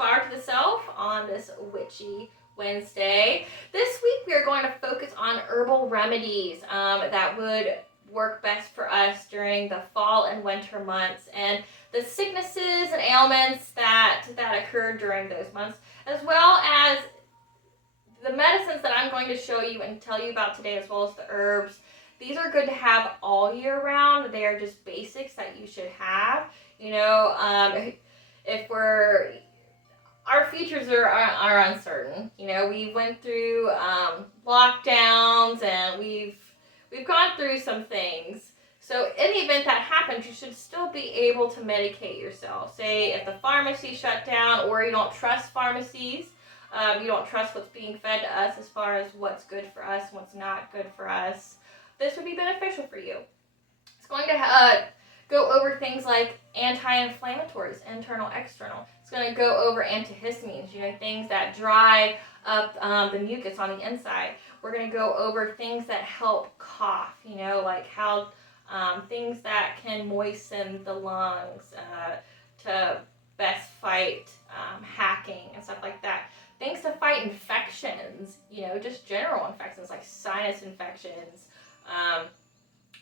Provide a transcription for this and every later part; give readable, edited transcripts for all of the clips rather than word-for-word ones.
Inspire to the Self on this Witchy Wednesday. This week we are going to focus on herbal remedies that would work best for us during the fall and winter months, and the sicknesses and ailments that occur during those months, as well as the medicines that I'm going to show you and tell you about today, as well as the herbs. These are good to have all year round. They are just basics that you should have. You know, our futures are uncertain. You know, we went through lockdowns, and we've gone through some things. So in the event that happens, you should still be able to medicate yourself. Say if the pharmacy shut down, or you don't trust pharmacies, you don't trust what's being fed to us as far as what's good for us and what's not good for us, this would be beneficial for you. It's going to go over things like anti-inflammatories, internal, external. It's going to go over antihistamines, you know, things that dry up the mucus on the inside. We're going to go over things that help cough, you know, like how things that can moisten the lungs to best fight hacking and stuff like that. Things to fight infections, you know, just general infections like sinus infections,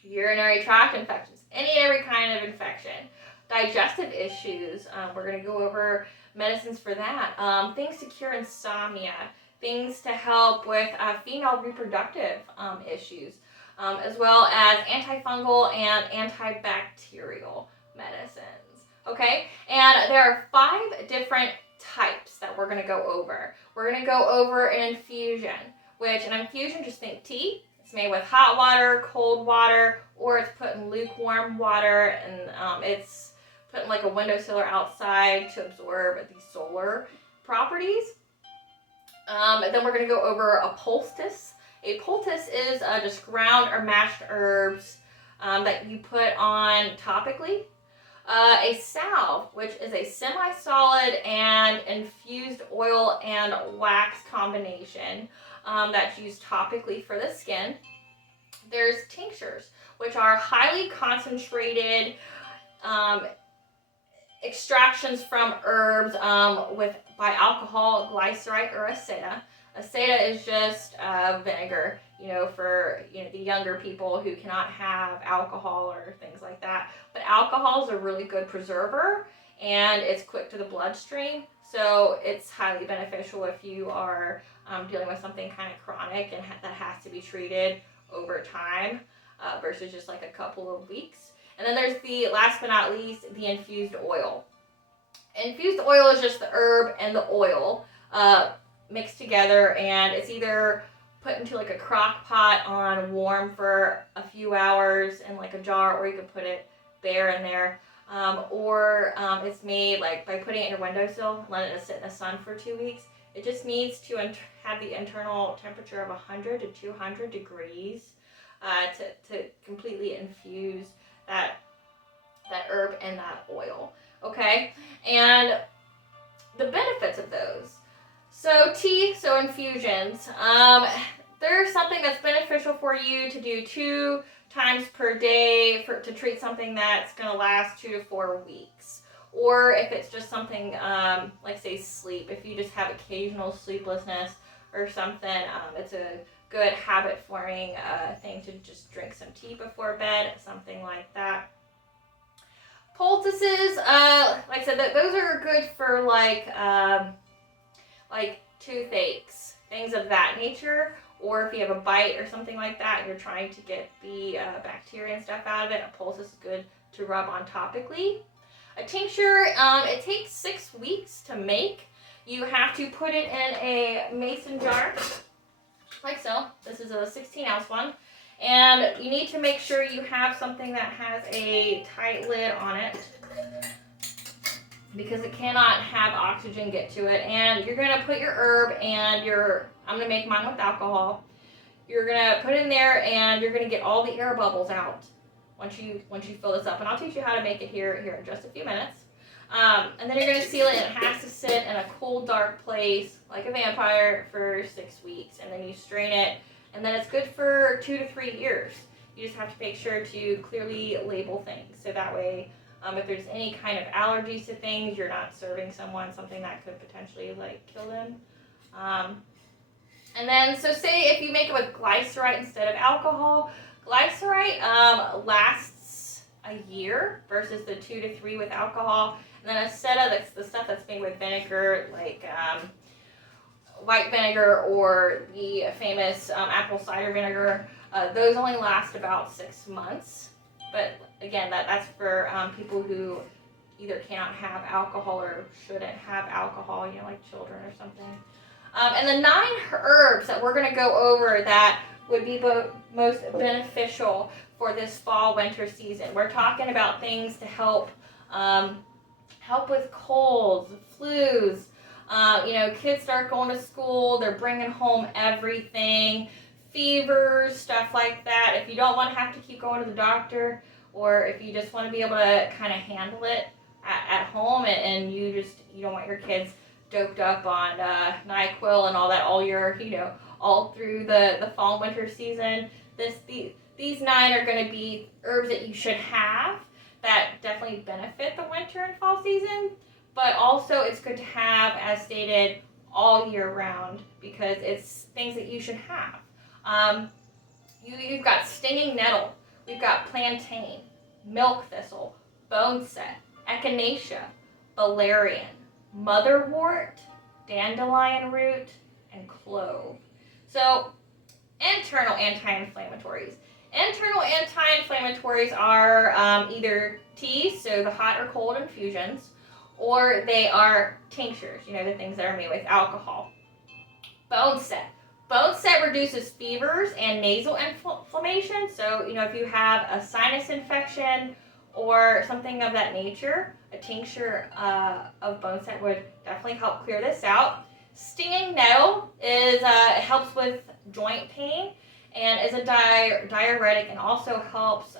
urinary tract infections, any and every kind of infection. Digestive issues, we're going to go over medicines for that. Things to cure insomnia, things to help with female reproductive issues, as well as antifungal and antibacterial medicines. Okay, and there are 5 different types that we're going to go over. We're going to go over an infusion, which an infusion, just think tea. It's made with hot water, cold water, or it's put in lukewarm water, and it's put in like a windowsill or outside to absorb the solar properties. Then we're going to go over a poultice. A poultice is just ground or mashed herbs that you put on topically. A salve, which is a semi-solid and infused oil and wax combination that's used topically for the skin. There's tinctures, which are highly concentrated extractions from herbs by alcohol, glycerite, or aceta. Aceta is just vinegar, you know, for the younger people who cannot have alcohol or things like that. But alcohol is a really good preserver, and it's quick to the bloodstream, so it's highly beneficial if you are dealing with something kind of chronic and that has to be treated over time versus just like a couple of weeks. And then there's the last but not least, the infused oil. Infused oil is just the herb and the oil mixed together, and it's either put into like a crock pot on warm for a few hours in like a jar, or you can put it bare in there, or it's made like by putting it in your windowsill, letting it sit in the sun for 2 weeks. It just needs to have the internal temperature of 100 to 200 degrees to completely infuse that herb and that oil. Okay, and the benefits of those. So tea, so infusions. There's something that's beneficial for you to do 2 times per day to treat something that's going to last 2 to 4 weeks. Or if it's just something like say sleep, if you just have occasional sleeplessness or something, it's a good habit forming thing to just drink some tea before bed, something like that. Poultices, like I said, those are good for like toothaches, things of that nature, or if you have a bite or something like that and you're trying to get the bacteria and stuff out of it, a poultice is good to rub on topically. A tincture, it takes 6 weeks to make. You have to put it in a mason jar, like so. This is a 16-ounce one. And you need to make sure you have something that has a tight lid on it, because it cannot have oxygen get to it. And you're going to put your herb and I'm going to make mine with alcohol. You're going to put it in there, and you're going to get all the air bubbles out once you fill this up. And I'll teach you how to make it here in just a few minutes. And then you're going to seal it, and it has to sit in a cool, dark place like a vampire for 6 weeks. And then you strain it, and then it's good for 2 to 3 years. You just have to make sure to clearly label things, so that way If there's any kind of allergies to things, you're not serving someone something that could potentially like kill them. And then, so say if you make it with glycerite instead of alcohol, glycerite lasts a year versus the 2 to 3 with alcohol. And then aceta, that's the stuff that's made with vinegar, like white vinegar or the famous apple cider vinegar. Those only last about 6 months. But again, that's for people who either cannot have alcohol or shouldn't have alcohol, like children or something. And the 9 herbs that we're going to go over that would be most beneficial for this fall-winter season. We're talking about things to help with colds, flus. Kids start going to school, they're bringing home everything, fevers, stuff like that. If you don't want to have to keep going to the doctor, or if you just want to be able to kind of handle it at home, and you don't want your kids doped up on NyQuil and all that all through the fall winter season, these 9 are going to be herbs that you should have that definitely benefit the winter and fall season, but also it's good to have, as stated, all year round, because it's things that you should have. You've got stinging nettle, we've got plantain, milk thistle, boneset, echinacea, valerian, motherwort, dandelion root, and clove. So, internal anti-inflammatories. Internal anti-inflammatories are either teas, so the hot or cold infusions, or they are tinctures, the things that are made with alcohol. Boneset. Boneset reduces fevers and nasal inflammation. So, if you have a sinus infection or something of that nature, a tincture of boneset would definitely help clear this out. Stinging nettle it helps with joint pain and is a diuretic, and also helps.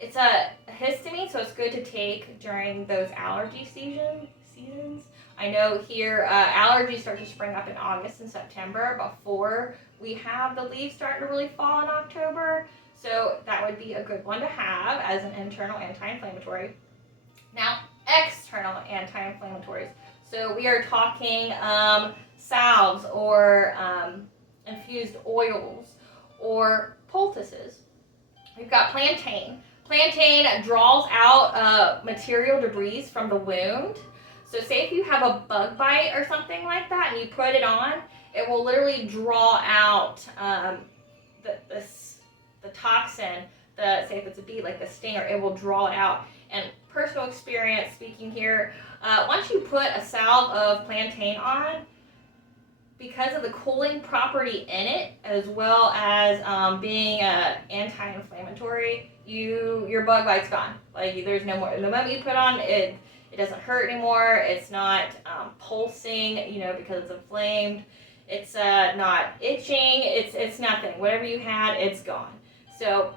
It's a histamine, so it's good to take during those allergy seasons. I know here allergies start to spring up in August and September before we have the leaves starting to really fall in October. So that would be a good one to have as an internal anti-inflammatory. Now, external anti-inflammatories. So we are talking salves or infused oils or poultices. We've got plantain. Plantain draws out material debris from the wound. So say if you have a bug bite or something like that and you put it on, it will literally draw out the toxin, say if it's a bee, like the stinger, it will draw it out. And personal experience speaking here, once you put a salve of plantain on, because of the cooling property in it, as well as being anti-inflammatory, your bug bite's gone. Like, there's no more. The moment you put on it, it doesn't hurt anymore. It's not pulsing, because it's inflamed. It's not itching. It's nothing. Whatever you had, it's gone. So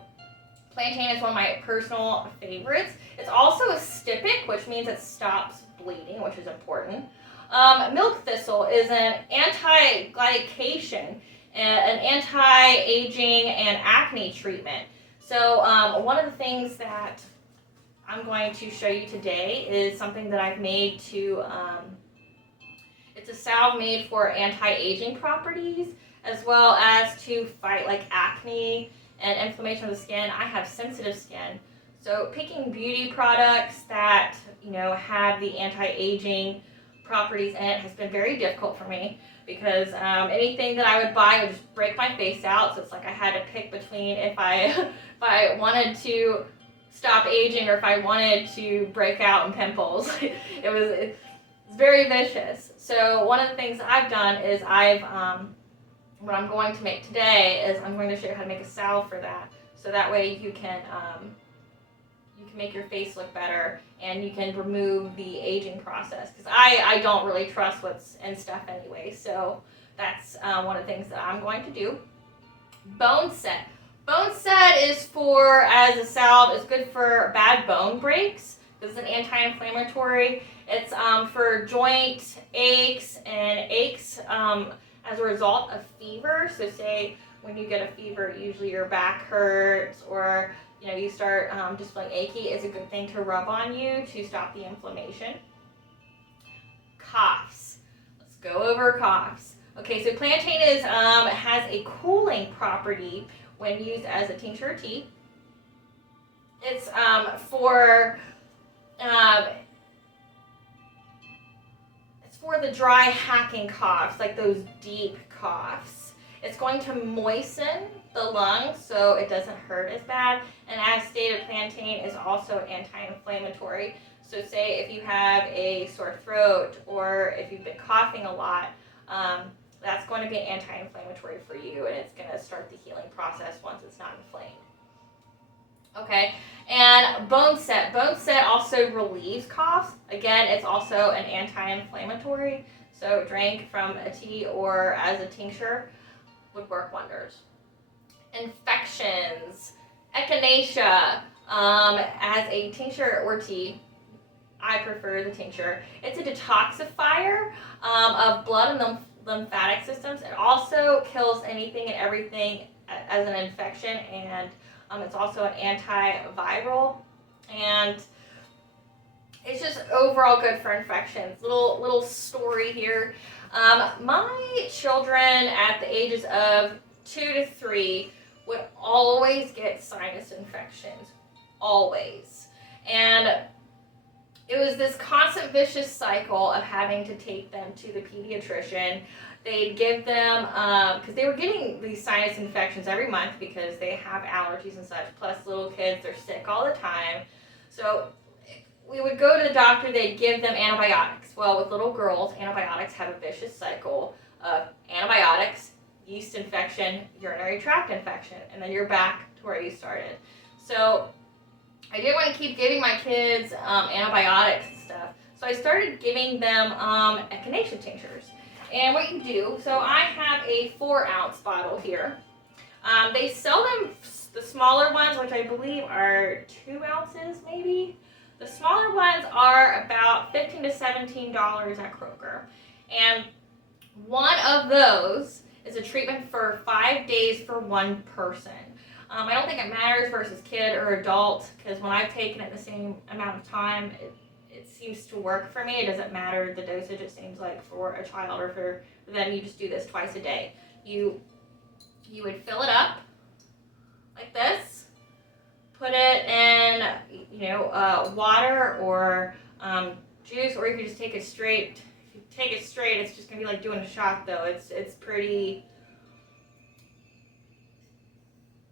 plantain is one of my personal favorites. It's also a stypic, which means it stops bleeding, which is important. Milk thistle is an anti-glycation, an anti-aging and acne treatment. So one of the things that I'm going to show you today is something that I've made it's a salve made for anti-aging properties, as well as to fight like acne and inflammation of the skin. I have sensitive skin, so picking beauty products that have the anti-aging properties in it has been very difficult for me, because anything that I would buy would just break my face out. So it's like I had to pick between if I wanted to stop aging or if I wanted to break out in pimples. It's very vicious. So one of the things I've done is what I'm going to make today is I'm going to show you how to make a salve for that. So that way you can make your face look better, and you can remove the aging process, because I don't really trust what's in stuff anyway. So that's one of the things that I'm going to do. Boneset. Boneset is as a salve, is good for bad bone breaks. This is an anti-inflammatory. It's for joint aches and aches as a result of fever. So say when you get a fever, usually your back hurts or you start just feeling achy, it's a good thing to rub on you to stop the inflammation. Coughs. Let's go over coughs. Okay, so plantain has a cooling property when used as a tincture or tea. It's for the dry hacking coughs, like those deep coughs. It's going to moisten the lungs so it doesn't hurt as bad. And as stated, plantain is also anti-inflammatory. So say if you have a sore throat or if you've been coughing a lot, that's going to be an anti-inflammatory for you, and it's going to start the healing process once it's not inflamed. Okay, and bone set. Bone set also relieves coughs. Again, it's also an anti-inflammatory. So drink from a tea or as a tincture would work wonders. Infections. Echinacea as a tincture or tea. I prefer the tincture. It's a detoxifier of blood and lymphatic systems. It also kills anything and everything as an infection, and it's also an antiviral, and it's just overall good for infections. Little story here. My children at the ages of 2 to 3 would always get sinus infections, always, and it was this constant vicious cycle of having to take them to the pediatrician. They'd give them, because they were getting these sinus infections every month because they have allergies and such, plus little kids, they're sick all the time. So we would go to the doctor, they'd give them antibiotics. Well, with little girls, antibiotics have a vicious cycle of antibiotics, yeast infection, urinary tract infection, and then you're back to where you started. So I didn't want to keep giving my kids antibiotics and stuff, so I started giving them echinacea tinctures. And what you do, so I have a 4-ounce bottle here. They sell them, the smaller ones, which I believe are 2 ounces maybe. The smaller ones are about $15 to $17 at Kroger. And one of those is a treatment for 5 days for one person. I don't think it matters versus kid or adult, because when I've taken it the same amount of time, it seems to work for me. It doesn't matter the dosage, it seems like, for a child or for them. You just do this twice a day. You would fill it up like this, put it in water or juice, or you could just take it straight. If you take it straight, it's just gonna be like doing a shot though. It's pretty,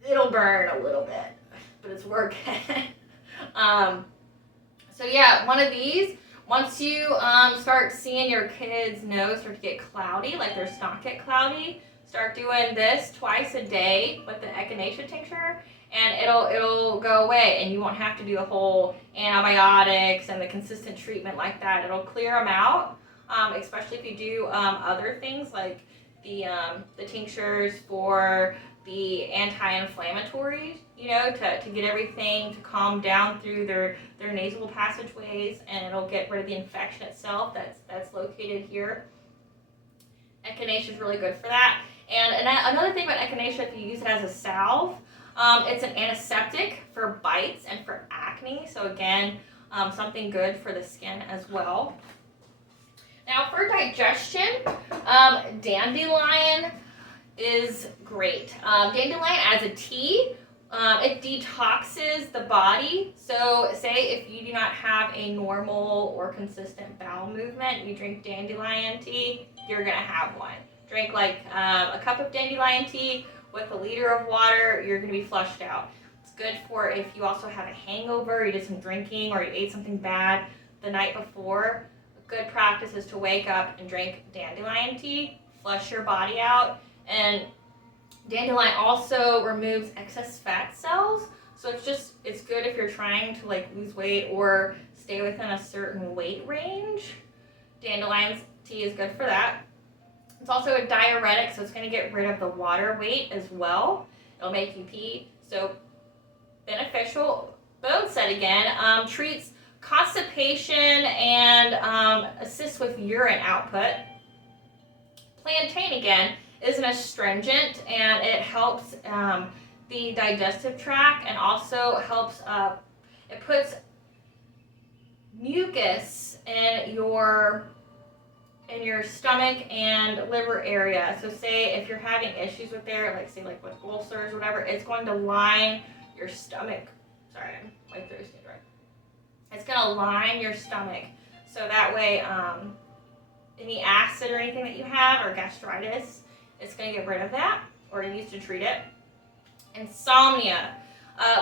it'll burn a little bit, but it's working. So yeah, one of these, once you start seeing your kid's nose start to get cloudy, like their snot get cloudy, start doing this twice a day with the echinacea tincture, and it'll go away, and you won't have to do the whole antibiotics and the consistent treatment like that. It'll clear them out, especially if you do other things like the tinctures for the anti-inflammatories, to get everything to calm down through their nasal passageways, and it'll get rid of the infection itself that's located here. Echinacea is really good for that. And another thing about echinacea, if you use it as a salve, it's an antiseptic for bites and for acne. So again, something good for the skin as well. Now for digestion, dandelion is great. Dandelion as a tea, it detoxes the body. So say if you do not have a normal or consistent bowel movement, you drink dandelion tea, you're gonna have one. Drink like a cup of dandelion tea with a liter of water, you're gonna be flushed out. It's good for if you also have a hangover, you did some drinking, or you ate something bad the night before. A good practice is to wake up and drink dandelion tea, flush your body out. And dandelion also removes excess fat cells, so it's good if you're trying to lose weight or stay within a certain weight range. Dandelion tea is good for that. It's also a diuretic, so it's going to get rid of the water weight as well. It'll make you pee, so beneficial. Bone set again treats constipation and assists with urine output. Plantain again is an astringent, and it helps the digestive tract, and also helps it puts mucus in your stomach and liver area. So say if you're having issues with there, like say like with ulcers or whatever, it's going to line your stomach. Sorry, my throat's getting dry. It's going to line your stomach, so that way any acid or anything that you have, or gastritis, it's going to get rid of that, or used to treat it. Insomnia,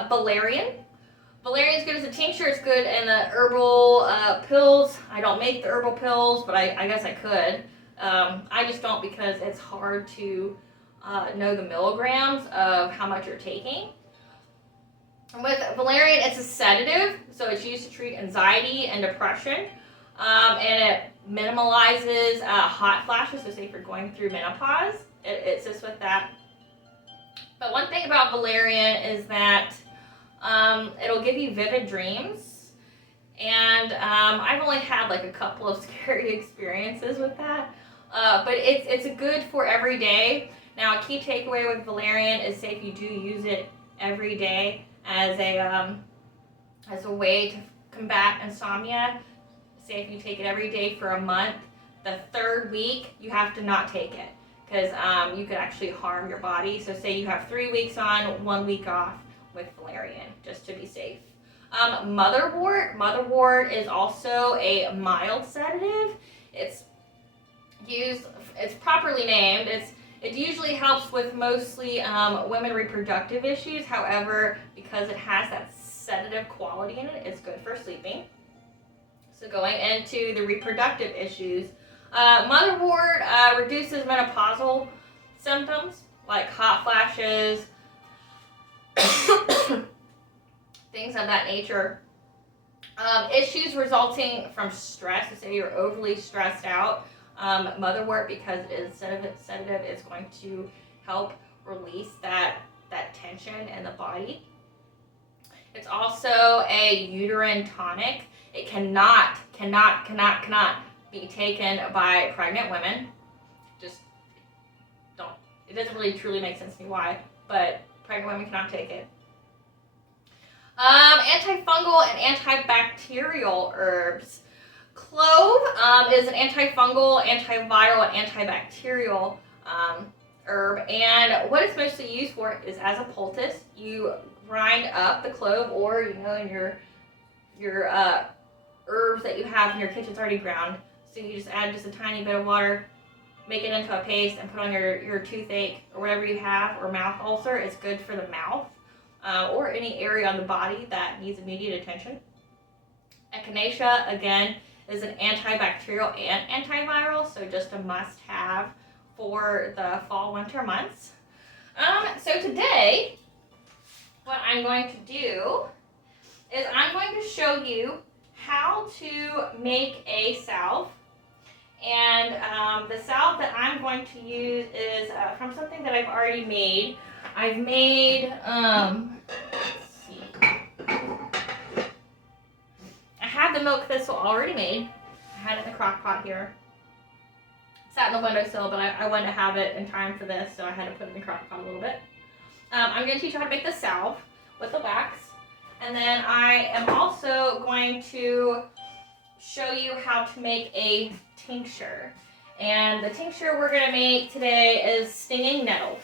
valerian. Valerian is good as a tincture. It's good in the herbal pills. I don't make the herbal pills, but I guess I could. I just don't, because it's hard to know the milligrams of how much you're taking. And with valerian, it's a sedative, so it's used to treat anxiety and depression, and it minimalizes hot flashes. So say if you're going through menopause, it assists with that. But one thing about valerian is that it'll give you vivid dreams, and I've only had like a couple of scary experiences with that, but it's good for every day. Now, a key takeaway with valerian is, say if you do use it every day as a way to combat insomnia, say if you take it every day for a month, the third week you have to not take it, because you could actually harm your body. So say you have 3 weeks on, 1 week off with valerian, just to be safe. Motherwort. Motherwort is also a mild sedative. It's properly named. It usually helps with mostly women reproductive issues. However, because it has that sedative quality in it, it's good for sleeping. So going into the reproductive issues, motherwort reduces menopausal symptoms like hot flashes, things of that nature. Issues resulting from stress, so say you're overly stressed out, motherwort, because it is sedative, is going to help release that tension in the body. It's also a uterine tonic. It cannot be taken by pregnant women. Just don't. It doesn't really truly make sense to me why, but pregnant women cannot take it. Antifungal and antibacterial herbs. Clove is an antifungal, antiviral, and antibacterial herb, and what it's mostly used for is as a poultice. You grind up the clove, or in your herbs that you have in your kitchen's already ground. So you just add just a tiny bit of water, make it into a paste, and put on your toothache or whatever you have, or mouth ulcer. It's good for the mouth or any area on the body that needs immediate attention. Echinacea, again, is an antibacterial and antiviral, so just a must-have for the fall-winter months. So today, what I'm going to do is I'm going to show you how to make a salve. And the salve that I'm going to use is from something that I've already made. I've made, let's see. I have the milk thistle already made. I had it in the crock pot here. It sat in the windowsill, but I wanted to have it in time for this, so I had to put it in the crock pot a little bit. I'm going to teach you how to make the salve with the wax. And then I am also going to show you how to make a tincture. And the tincture we're going to make today is stinging nettle.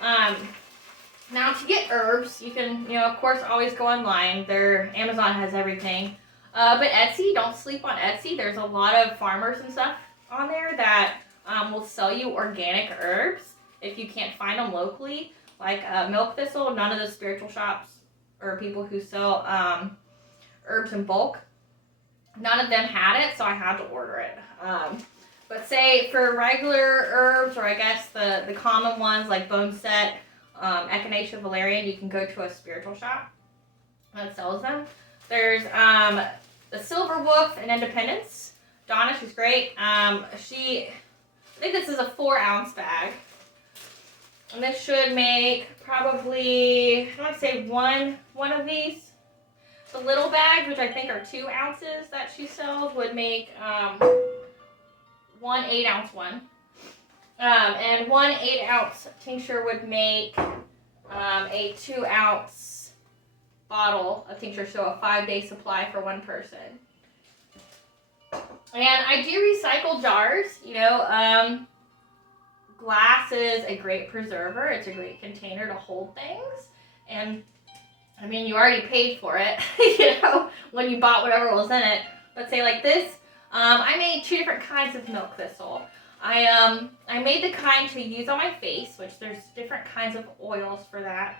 Now, to get herbs, you can, of course, always go online. Amazon has everything. But Etsy, don't sleep on Etsy. There's a lot of farmers and stuff on there that will sell you organic herbs if you can't find them locally. Like milk thistle, none of the spiritual shops or people who sell herbs in bulk, none of them had it, so I had to order it. But say for regular herbs, or I guess the common ones like boneset, echinacea, valerian, you can go to a spiritual shop that sells them. There's the Silver Wolf in Independence. Donna, she's great. I think this is a 4-ounce bag. And this should make probably, I want to say one of these. The little bags, which I think are 2 ounces that she sells, would make one 8-ounce one. And one 8-ounce tincture would make a 2-ounce bottle of tincture, so a 5-day supply for one person. And I do recycle jars, you know. Glass is a great preserver. It's a great container to hold things. And I mean, you already paid for it, you know, when you bought whatever was in it. Let's say like this. I made 2 different kinds of milk thistle. I made the kind to use on my face, which there's different kinds of oils for that.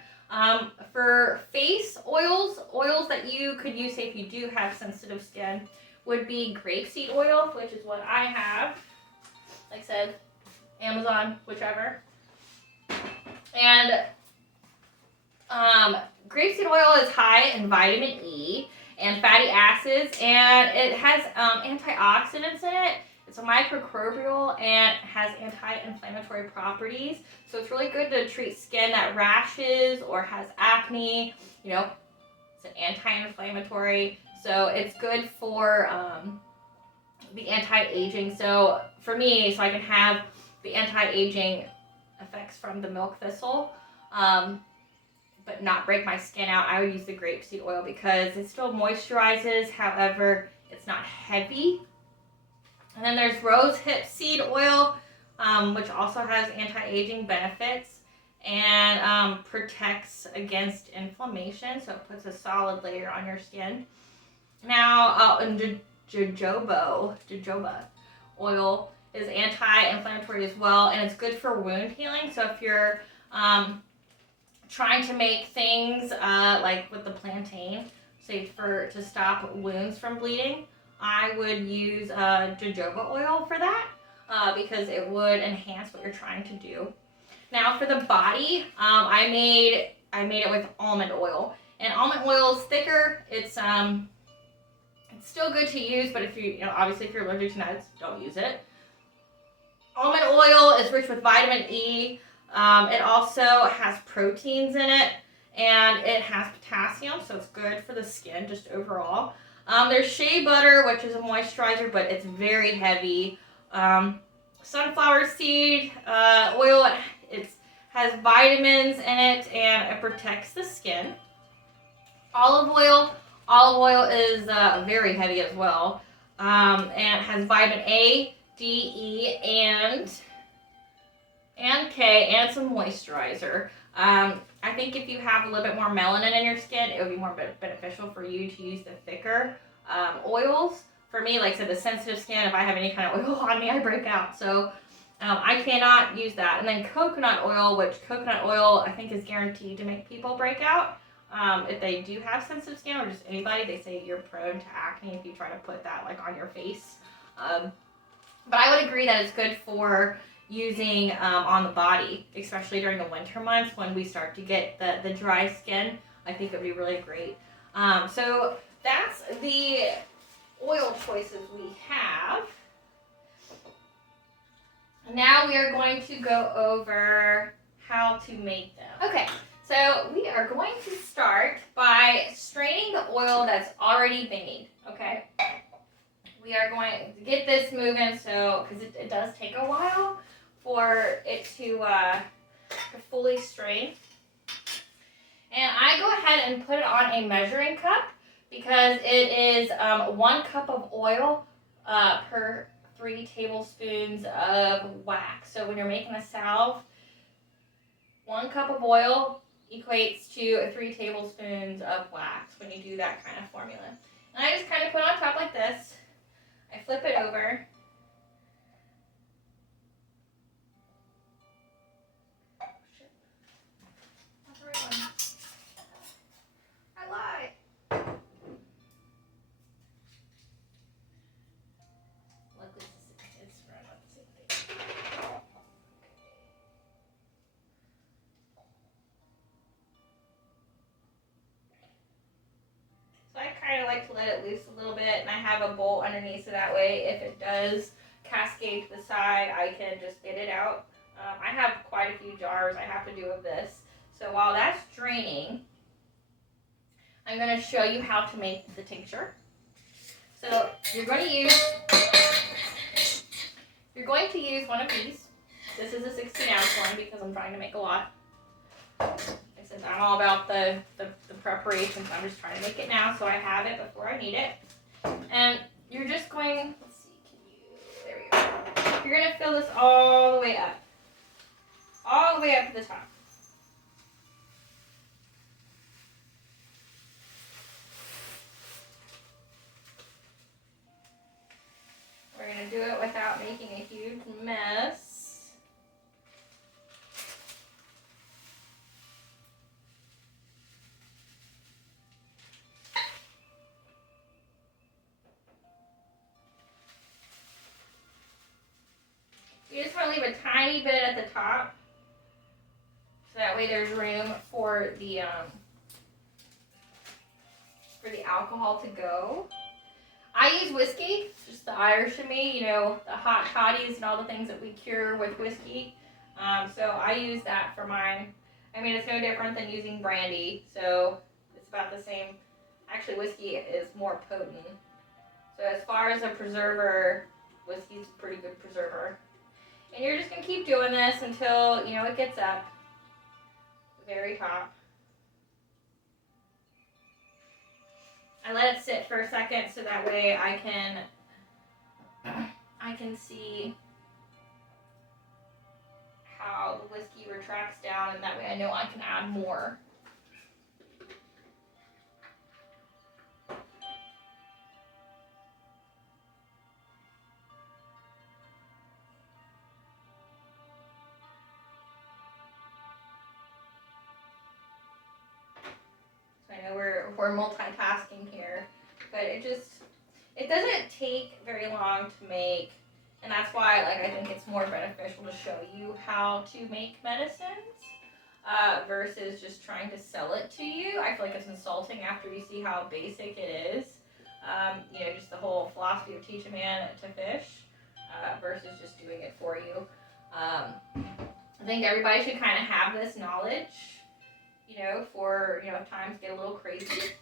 For face oils that you could use, say if you do have sensitive skin, would be grapeseed oil, which is what I have. Like I said, Amazon, whichever. And grapeseed oil is high in vitamin E and fatty acids, and it has antioxidants in it. It's a microbial and has anti-inflammatory properties. So it's really good to treat skin that rashes or has acne. You know, it's an anti-inflammatory. So it's good for the anti-aging. So for me, so I can have the anti-aging effects from the milk thistle, but not break my skin out, I would use the grapeseed oil because it still moisturizes. However, it's not heavy. And then there's rosehip seed oil, which also has anti-aging benefits and protects against inflammation. So it puts a solid layer on your skin. Now, and jojoba oil is anti-inflammatory as well, and it's good for wound healing. So if you're trying to make things like with the plantain, say to stop wounds from bleeding, I would use jojoba oil for that because it would enhance what you're trying to do. Now for the body, I made it with almond oil, and almond oil is thicker. It's still good to use, but if obviously if you're allergic to nuts, don't use it. Almond oil is rich with vitamin E. It also has proteins in it, and it has potassium, so it's good for the skin just overall. There's shea butter, which is a moisturizer, but it's very heavy. Sunflower seed oil, it has vitamins in it, and it protects the skin. Olive oil is very heavy as well, and it has vitamin A, D, E, and K, and some moisturizer. I think if you have a little bit more melanin in your skin, it would be more beneficial for you to use the thicker oils. For me, like I said, the sensitive skin, if I have any kind of oil on me, I break out. So I cannot use that. And then coconut oil, which coconut oil I think is guaranteed to make people break out. If they do have sensitive skin, or just anybody, they say you're prone to acne if you try to put that like on your face. But I would agree that it's good for using on the body, especially during the winter months when we start to get the dry skin. I think it would be really great. So that's the oil choices we have. Now we are going to go over how to make them. Okay, so we are going to start by straining the oil that's already made, okay? We are going to get this moving, so because it does take a while for it to fully strain. And I go ahead and put it on a measuring cup because it is 1 cup of oil per 3 tablespoons of wax. So when you're making a salve, 1 cup of oil equates to 3 tablespoons of wax when you do that kind of formula. And I just kind of put it on top like this. I flip it over. Oh, shit. That's the right one. I lied. Luckily, it's run on the same thing. So I kind of like to let it loose a little bit, and I have a bowl underneath so that way if it does cascade to the side, I can just get it out. I have quite a few jars I have to do of this. So while that's draining, I'm going to show you how to make the tincture. So you're going to use one of these. This is a 16-ounce one because I'm trying to make a lot. Since I'm all about the preparations, I'm just trying to make it now so I have it before I need it. And you're just going, let's see, there we go. You're going to fill this all the way up. All the way up to the top. We're going to do it without making a huge mess. You just want to leave a tiny bit at the top, so that way there's room for the alcohol to go. I use whiskey, just the Irish in me, you know, the hot toddies and all the things that we cure with whiskey. So I use that for mine. I mean, it's no different than using brandy, so it's about the same. Actually, whiskey is more potent. So as far as a preserver, whiskey's a pretty good preserver. And you're just going to keep doing this until, you know, it gets up the very top. I let it sit for a second so that way I can see how the whiskey retracts down, and that way I know I can add more. I know we're multitasking here, but it doesn't take very long to make, and that's why I think it's more beneficial to show you how to make medicines versus just trying to sell it to you. I feel like it's insulting after you see how basic it is. You know, just the whole philosophy of teach a man to fish versus just doing it for you. I think everybody should kind of have this knowledge. You know, for, you know, if times get a little crazy.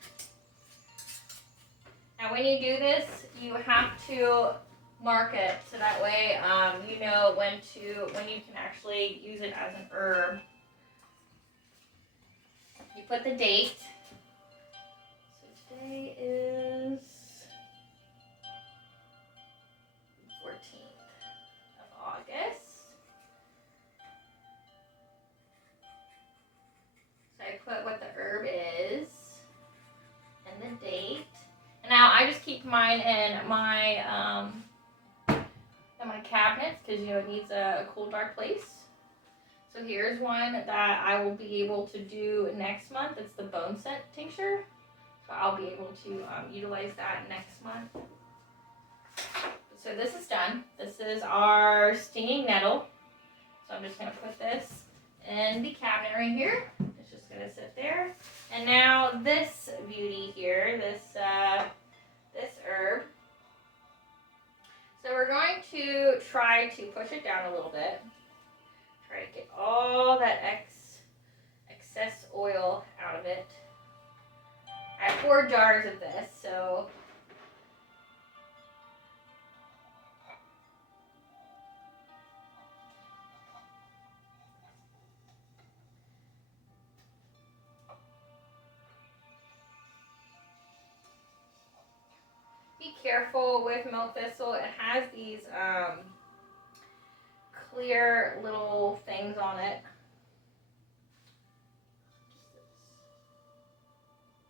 Now when you do this, you have to mark it so that way you know when you can actually use it as an herb. You put the date. So today is 14th of August. I put what the herb is and the date. And now I just keep mine in my cabinets because, you know, it needs a cool, dark place. So here's one that I will be able to do next month. It's the bone scent tincture. So I'll be able to utilize that next month. So this is done. This is our stinging nettle. So I'm just going to put this in the cabinet right here. Gonna sit there. And now this beauty here, this herb. So we're going to try to push it down a little bit. Try to get all that excess oil out of it. I have 4 jars of this, so be careful with milk thistle. It has these clear little things on it.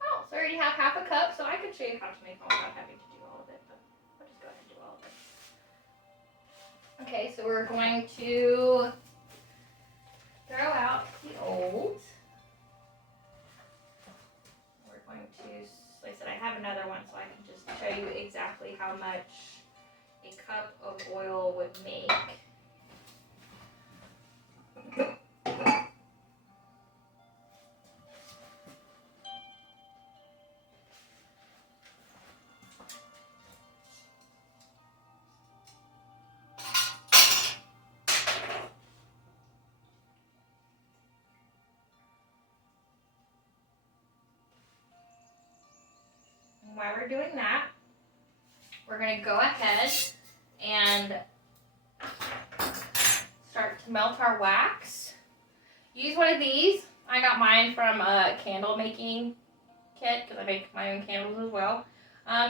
Oh, so I already have half a cup, so I could show you how to make one without having to do all of it, but I'll just go ahead and do all of it. Okay, so we're going to throw out the old. We're going to, like I said, I have another one, so I can just show you exactly how much a cup of oil would make. While we're doing that, we're going to go ahead and start melt our wax. Use one of these. I got mine from a candle making kit because I make my own candles as well.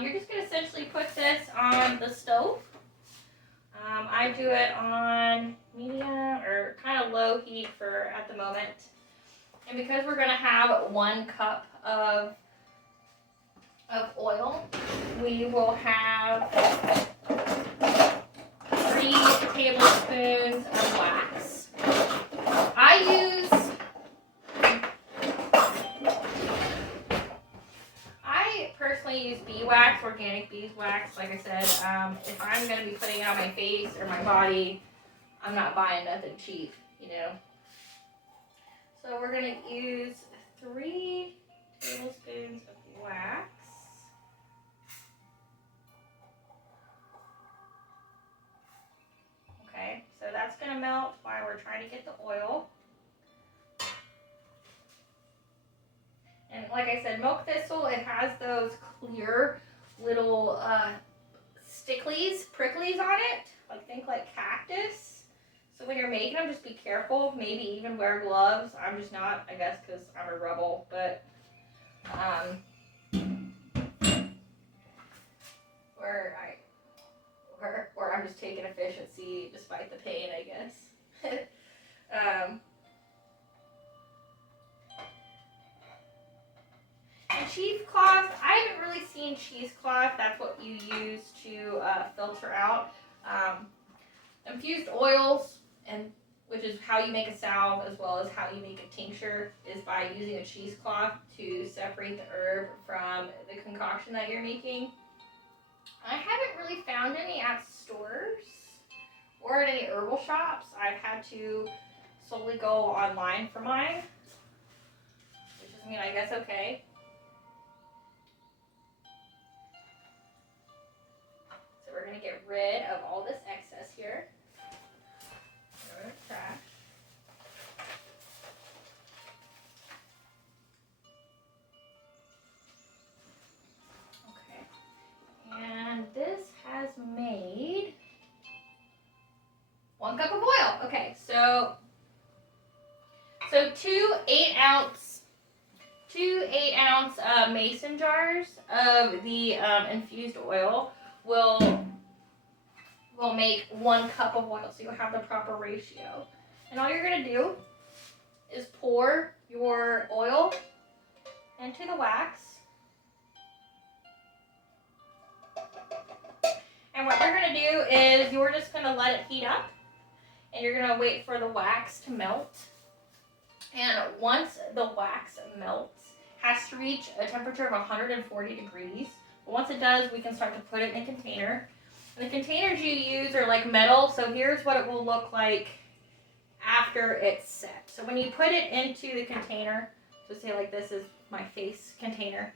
You're just going to essentially put this on the stove. I do it on medium or kind of low heat for at the moment. And because we're going to have 1 cup of oil, we will have 3 tablespoons of wax. I personally use beeswax, organic beeswax. Like I said, if I'm going to be putting it on my face or my body, I'm not buying nothing cheap, you know. So we're going to use 3 tablespoons of wax. Okay, so that's going to melt while we're trying to get the oil. And like I said, milk thistle, it has those clear little pricklies on it. Like think like cactus. So when you're making them, just be careful. Maybe even wear gloves. I'm just not, I guess, because I'm a rebel. But or I'm just taking efficiency despite the pain, I guess. And cheesecloth, I haven't really seen cheesecloth. That's what you use to filter out infused oils, and which is how you make a salve as well as how you make a tincture, is by using a cheesecloth to separate the herb from the concoction that you're making. I haven't really found any at stores or at any herbal shops. I've had to solely go online for mine, which is, I mean, I guess okay. So we're going to get rid of all this excess here. Trash. Okay. And this has made 1 cup of oil. Okay, so 2 8-ounce mason jars of the infused oil will make 1 cup of oil, so you'll have the proper ratio. And all you're going to do is pour your oil into the wax. And what you're going to do is you're just going to let it heat up, and you're going to wait for the wax to melt. And once the wax melts, it has to reach a temperature of 140 degrees. But once it does, we can start to put it in a container. And the containers you use are like metal, so here's what it will look like after it's set. So when you put it into the container, so say like this is my face container,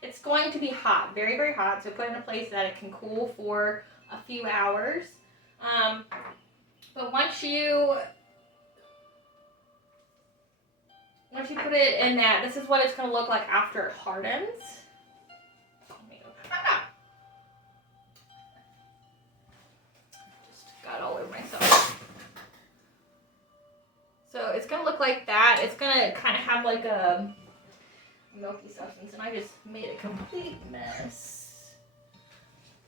it's going to be hot, very, very hot. So put it in a place that it can cool for a few hours. But once you put it in that, this is what it's going to look like after it hardens. Got all over myself. So it's going to look like that. It's going to kind of have like a milky substance, and I just made a complete mess.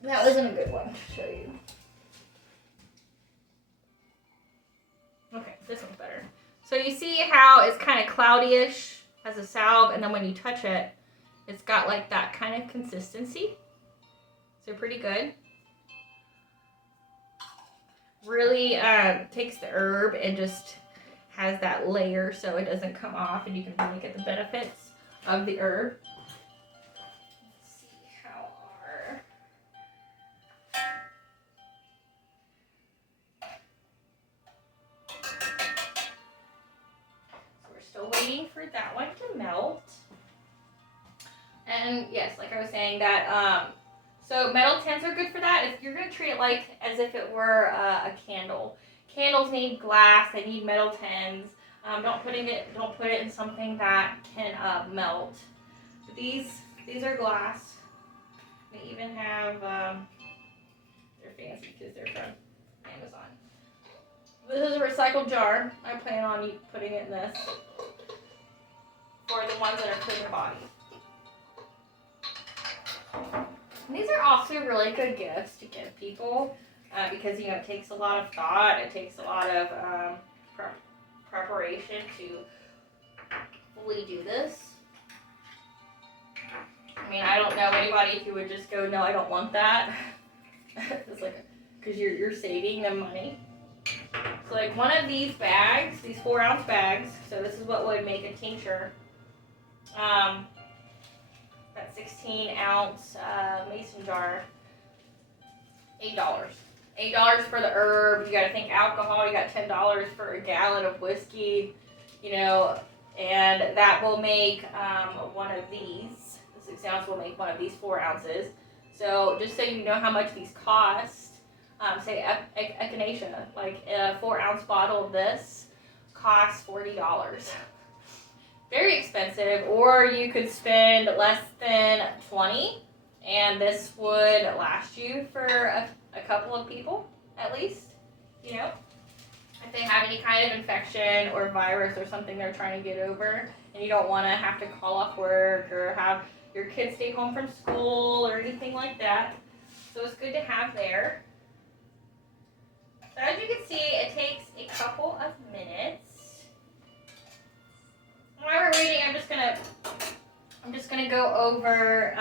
That wasn't a good one to show you. Okay, this one's better. So you see how it's kind of cloudy-ish as a salve, and then when you touch it, it's got like that kind of consistency. So pretty good. Really takes the herb and just has that layer so it doesn't come off, and you can really get the benefits of the herb. Let's see how So we're still waiting for that one to melt. And yes, like I was saying, that so metal tins are good for that. If you're going to treat it like as if it were a candle. Candles need glass. They need metal tins. Don't put it in something that can melt. But these are glass. They even have they're fancy because they're from Amazon. This is a recycled jar. I plan on putting it in this for the ones that are clean body. And these are also really good gifts to give people because, you know, it takes a lot of thought. It takes a lot of preparation to fully do this. I mean, I don't know anybody who would just go, no, I don't want that. It's like, because you're saving them money. So like one of these bags, these 4-ounce bags, so this is what would make a tincture. That 16-ounce mason jar, $8. $8 for the herb. You got to think alcohol. You got $10 for a gallon of whiskey, you know, and that will make one of these. The 6 ounce will make one of these 4 ounces. So just so you know how much these cost, say echinacea, like a 4-ounce bottle of this costs $40. Very expensive, or you could spend less than $20, and this would last you for a couple of people at least. You know, if they have any kind of infection or virus or something they're trying to get over, and you don't want to have to call off work or have your kids stay home from school or anything like that. So it's good to have there. So as you can see, it takes a couple of minutes. While we're waiting, I'm just gonna go over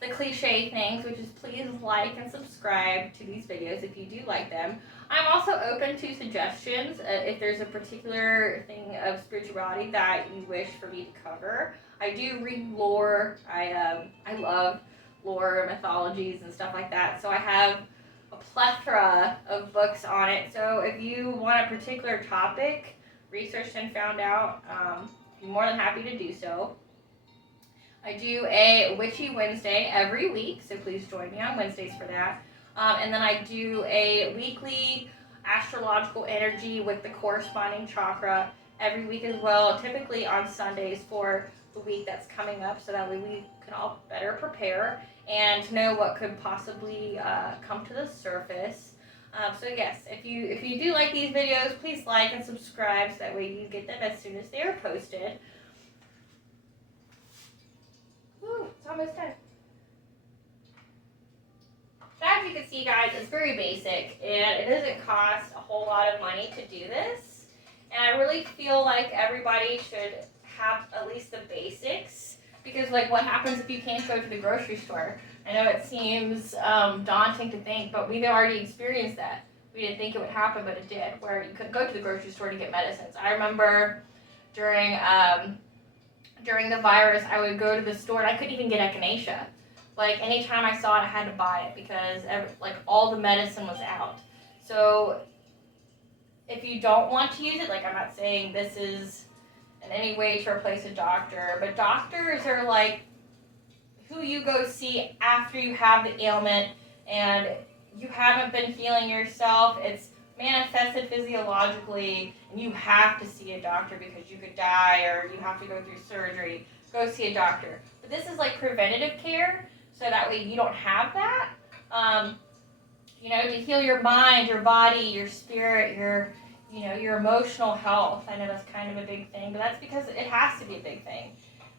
the cliche things, which is please like and subscribe to these videos if you do like them. I'm also open to suggestions if there's a particular thing of spirituality that you wish for me to cover. I do read lore. I love lore, mythologies, and stuff like that. So I have a plethora of books on it. So if you want a particular topic researched and found out, I'm more than happy to do so. I do a Witchy Wednesday every week, so please join me on Wednesdays for that. And then I do a weekly astrological energy with the corresponding chakra every week as well, typically on Sundays for the week that's coming up, so that way we can all better prepare and know what could possibly come to the surface. So yes, if you do like these videos, please like and subscribe so that way you get them as soon as they are posted. Woo, it's almost done. So as you can see, guys, it's very basic and it doesn't cost a whole lot of money to do this. And I really feel like everybody should have at least the basics, because like what happens if you can't go to the grocery store? I know it seems daunting to think, but we've already experienced that. We didn't think it would happen, but it did, where you couldn't go to the grocery store to get medicines. I remember during the virus, I would go to the store and I couldn't even get echinacea. Like anytime I saw it, I had to buy it because all the medicine was out. So if you don't want to use it, like I'm not saying this is in any way to replace a doctor, but doctors are like who you go see after you have the ailment and you haven't been healing yourself. It's manifested physiologically and you have to see a doctor because you could die or you have to go through surgery. Go see a doctor. But this is like preventative care, so that way you don't have that. You know, to heal your mind, your body, your spirit, your emotional health. I know that's kind of a big thing, but that's because it has to be a big thing.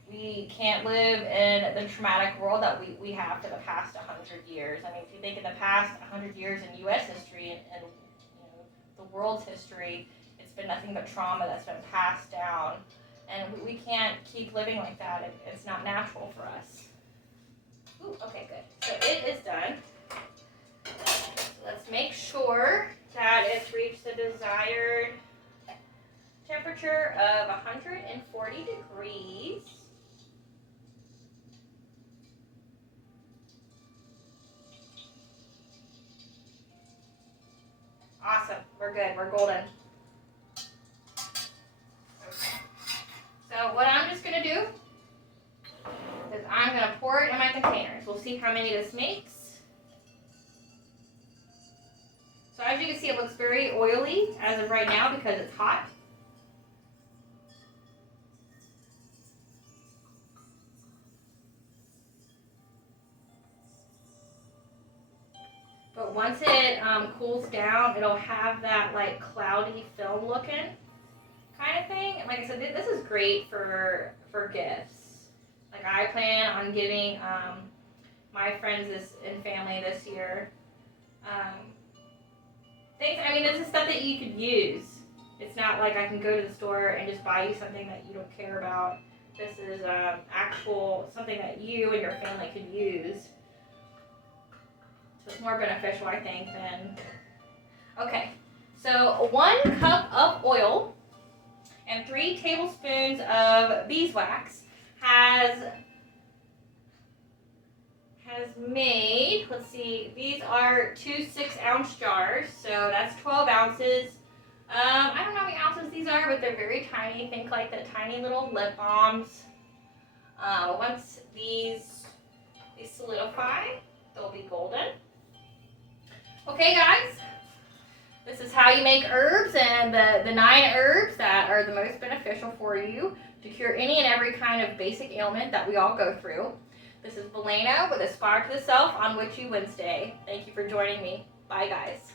We can't live in the traumatic world that we have for the past 100 years. I mean, if you think in the past 100 years in U.S. history and the world's history, it's been nothing but trauma that's been passed down. And we can't keep living like that. It's not natural for us. Ooh, okay, good. So it is done. Let's make sure that it's reached the desired temperature of 140 degrees. Awesome. We're good. We're golden. Okay. So what I'm just going to do is I'm going to pour it in my containers. We'll see how many this makes. So as you can see, it looks very oily as of right now because it's hot. But once it cools down, it'll have that like cloudy film looking kind of thing. And like I said, this is great for gifts. Like I plan on giving my friends and family this year things. I mean, this is stuff that you could use. It's not like I can go to the store and just buy you something that you don't care about. This is actual something that you and your family could use. So it's more beneficial, I think, than... Okay, so 1 cup of oil and 3 tablespoons of beeswax has made, let's see, these are 2 6-ounce jars, so that's 12 ounces. I don't know how many ounces these are, but they're very tiny. Think like the tiny little lip balms. Once these solidify, they'll be golden. Okay, guys, this is how you make herbs and the 9 herbs that are the most beneficial for you to cure any and every kind of basic ailment that we all go through. This is Belena with Aspire to the Self on Witchy Wednesday. Thank you for joining me. Bye, guys.